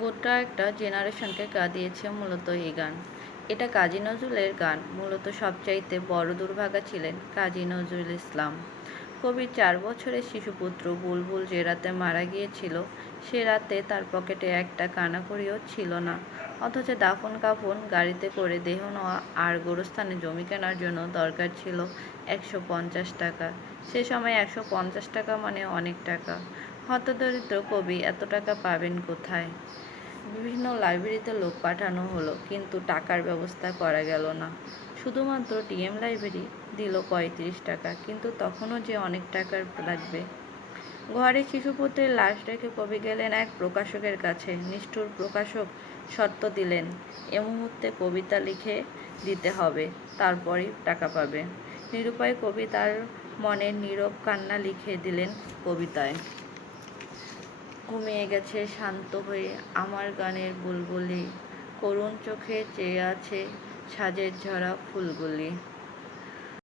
গোটা একটা জেনারেশনকে কাঁদিয়েছে মূলত এই গান। এটা কাজী নজরুলের গান। মূলত সবচাইতে বড় দুর্ভাগা ছিলেন কাজী নজরুল ইসলাম। কবির 4 বছরের শিশুপুত্র বুলবুল যে রাতে মারা গিয়েছিল, সে রাতে তার পকেটে একটা কানাকড়িও ছিল না। অথচ দাফন কাফন গাড়িতে করে দেহ নেওয়া আর গোরস্থানে জমি কেনার জন্য দরকার ছিল 150 টাকা। সে সময় 150 টাকা মানে অনেক টাকা। হতদরিদ্র কবি এত টাকা পাবেন কোথায়? বিভিন্ন লাইব্রেরিতে লোক পাঠানো হলো, কিন্তু টাকার ব্যবস্থা করা গেল না। শুধুমাত্র ডিএম লাইব্রেরি দিল 35 টাকা, কিন্তু তখনও যে অনেক টাকার লাগবে। ঘরে শিশুপুত্রের লাশ রেখে কবি গেলেন এক প্রকাশকের কাছে। নিষ্ঠুর প্রকাশক শর্ত দিলেন, এ মুহূর্তে কবিতা লিখে দিতে হবে, তারপরই টাকা পাবে। নিরুপায় কবি তার মনের নীরব কান্না লিখে দিলেন কবিতায়। ঘুমিয়ে গেছে শান্ত হয়ে আমার গানের বুলবুলি, করুণ চোখে চেয়ে আছে সাজের ঝরা ফুলগুলি।